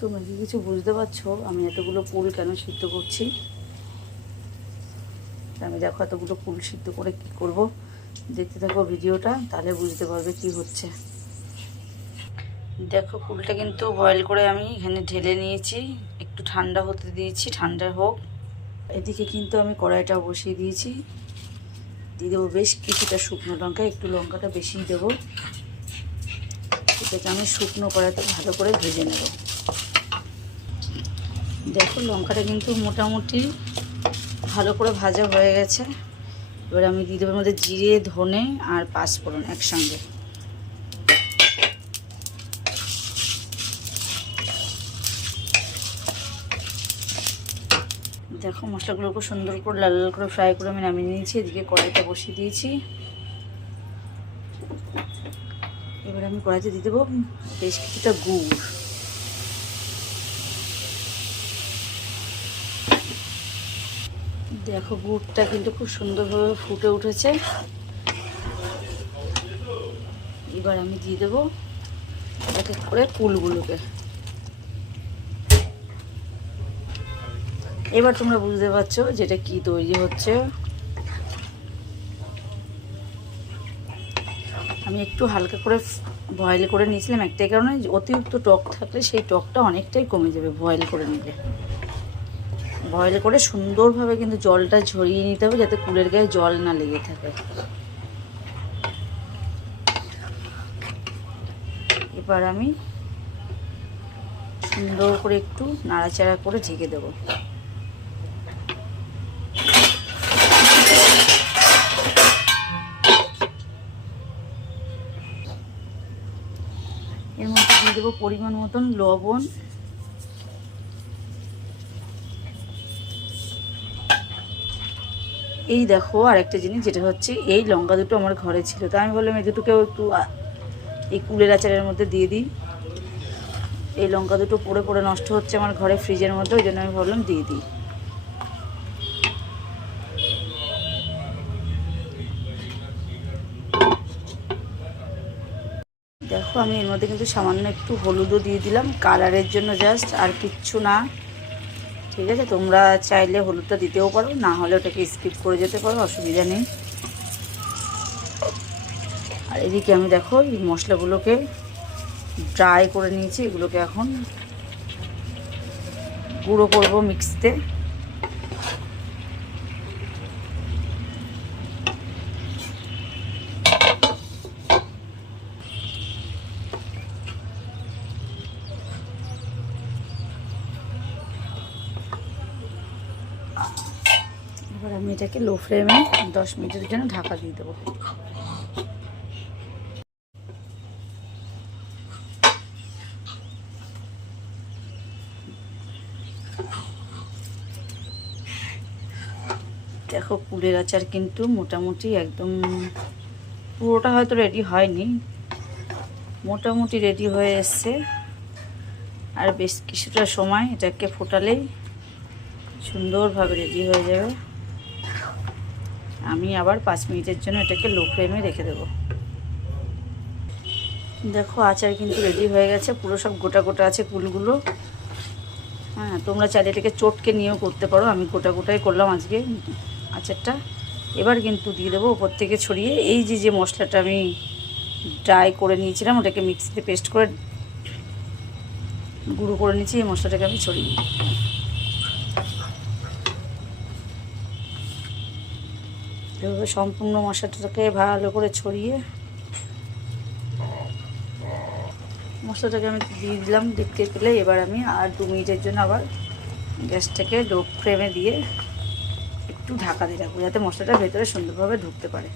তোমরা কি কিছু বুঝতে পারছো আমি এতগুলো কুল কেন সিদ্ধ করছি? আমি দেখো এতগুলো কুল সিদ্ধ করে কি করব, দেখতে থাকো ভিডিওটা, তাহলে বুঝতে পারবে কি হচ্ছে। দেখো কুলটা কিন্তু বয়েল করে আমি এখানে ঢেলে নিয়েছি, একটু ঠান্ডা হতে দিয়েছি, ঠান্ডা হোক। এদিকে কিন্তু আমি কড়াইটা বসিয়ে দিয়েছি, দিয়ে দেবো বেশ কিছুটা শুকনো লঙ্কা, একটু লঙ্কাটা বেশিই দেবো। এটাকে আমি শুকনো কড়াইতে ভালো করে ভেজে নেব। দেখো লঙ্কাটা কিন্তু মোটামুটি ভালো করে ভাজা হয়ে গেছে। এবার আমি দিয়ে দেবো মধ্যে জিরে, ধনে আর পাঁচফোড়ন একসঙ্গে। দেখো মশলাগুলো খুব সুন্দর করে লাল লাল করে ফ্রাই করে আমি নামিয়ে নিয়েছি। এদিকে কড়াইটা বসিয়ে দিয়েছি। এবার আমি কড়াইতে দিয়ে দেবো বেশ কিছুটা গুড়। দেখো গুড়টা কিন্তু খুব সুন্দরভাবে ফুটে উঠেছে। এবার আমি দিয়ে দেবো এক এক করে কুলগুলোকে। এবার তোমরা বুঝতে পারছো যেটা কি তৈরি হচ্ছে। আমি একটু হালকা করে বয়েল করে নিয়েছিলাম একটাই কারণে, অতিরিক্ত টক থাকলে সেই টকটা অনেকটাই কমে যাবে বয়েল করে নিলে। বয়েল করে সুন্দরভাবে কিন্তু জলটা ঝরিয়ে নিতে হবে, যাতে কুলের গায়ে জল না লেগে থাকে। এবার আমি সুন্দর করে একটু নাড়াচাড়া করে ঢেকে দেব। এর মধ্যে দিয়ে দেবো পরিমাণ মতন লবণ। এই দেখো আরেকটা জিনিস, যেটা হচ্ছে এই লঙ্কা দুটো আমার ঘরে ছিল, তো আমি বললাম এই দুটোকেও একটু এই কুলের আচারের মধ্যে দিয়ে দিই। এই লঙ্কা দুটো পড়ে পড়ে নষ্ট হচ্ছে আমার ঘরে ফ্রিজের মধ্যে, ওই জন্য আমি ভাবলাম দিয়ে দিই। দেখো আমি এর মধ্যে কিন্তু সামান্য একটু হলুদও দিয়ে দিলাম কালারের জন্য, জাস্ট, আর কিচ্ছু না। ঠিক আছে, তোমরা চাইলে হলুদটা দিতেও পারো, না হলে ওটাকে স্কিপ করে যেতে পারো, অসুবিধা নেই। আর এদিকে আমি দেখো এই মশলাগুলোকে ড্রাই করে নিয়েছি, এগুলোকে এখন গুঁড়ো করবো মিক্সিতে। এবার আমি এটাকে লো ফ্লেমে 10 মিনিটের জন্য ঢাকা দিয়ে দেবো। দেখো কুলের আচার কিন্তু মোটামুটি একদম পুরোটা হয়তো রেডি হয়নি, মোটামুটি রেডি হয়ে এসছে। আর বেশ কিছুটা সময় এটাকে ফোটালেই সুন্দরভাবে রেডি হয়ে যাবে। আমি আবার 5 মিনিটের জন্য এটাকে লো ফ্লেমে রেখে দেবো। দেখো আচার কিন্তু রেডি হয়ে গেছে, পুরো সব গোটা গোটা আছে কুলগুলো। হ্যাঁ, তোমরা চাইলে এটাকে চটকে নিয়েও করতে পারো, আমি গোটা গোটাই করলাম আজকে আচারটা। এবার কিন্তু দিয়ে দেবো ওপর থেকে ছড়িয়ে এই যে মশলাটা আমি ড্রাই করে নিয়েছিলাম, ওটাকে মিক্সিতে পেস্ট করে গুঁড়ো করে নিয়েছি, এই মশলাটাকে আমি ছড়িয়ে এভাবে সম্পূর্ণ মশলাটাকে ভালো করে ছড়িয়ে মশলাটাকে আমি দিয়ে দিলাম দেখতে পেলে। এবার আমি আর 2 মিনিটের জন্য আবার গ্যাসটাকে লো ফ্লেমে দিয়ে একটু ঢাকা দিয়ে রাখবো, যাতে মশলাটা ভেতরে সুন্দরভাবে ঢুকতে পারে।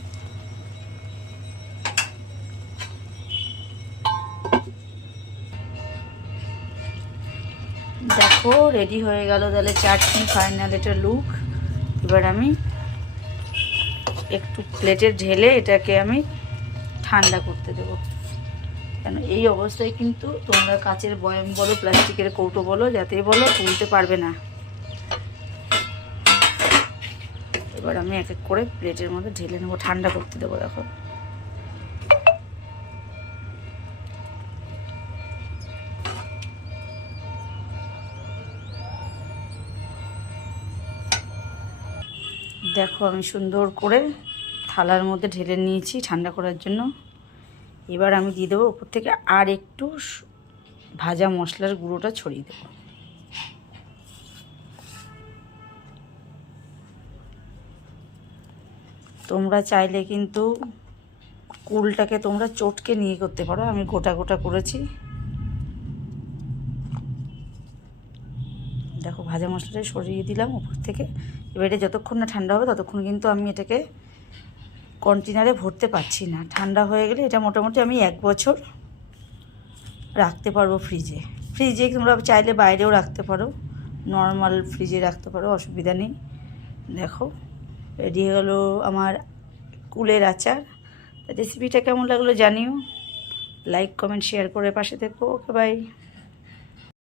দেখো রেডি হয়ে গেল তাহলে চাটনি, ফাইনাল এটা লুক। এবার আমি একটু প্লেটে ঢেলে এটাকে আমি ঠান্ডা করতে দেবো, কেন এই অবস্থায় কিন্তু তোমরা কাচের বয়াম বলো, প্লাস্টিকের কৌটো বলো, যাতেই বলো, তুলতে পারবে না। এবার আমি এক এক করে প্লেটের মধ্যে ঢেলে নেবো, ঠান্ডা করতে দেবো। দেখো দেখো আমি সুন্দর করে থালার মধ্যে ঢেলে নিয়েছি ঠান্ডা করার জন্য। এবার আমি দিয়ে দেবো উপর থেকে আর একটু ভাজা মশলার গুঁড়োটা ছড়িয়ে দেবো। তোমরা চাইলে কিন্তু কুলটাকে তোমরা চটকে নিয়ে করতে পারো, আমি গোটা গোটা করেছি। দেখো ভাজা মশলাটা সরিয়ে দিলাম উপর থেকে। এবার এটা যতক্ষণ না ঠান্ডা হবে ততক্ষণ কিন্তু আমি এটাকে কন্টেনারে ভরতে পারছি না। ঠান্ডা হয়ে গেলে এটা মোটামুটি আমি 1 বছর রাখতে পারবো ফ্রিজে। ফ্রিজে তোমরা চাইলে বাইরেও রাখতে পারো, নর্মাল ফ্রিজে রাখতে পারো, অসুবিধা নেই। দেখো রেডি হয়ে গেলো আমার কুলের আচার। রেসিপিটা কেমন লাগলো জানিও, লাইক কমেন্ট শেয়ার করে পাশে থেকো। Okay bye.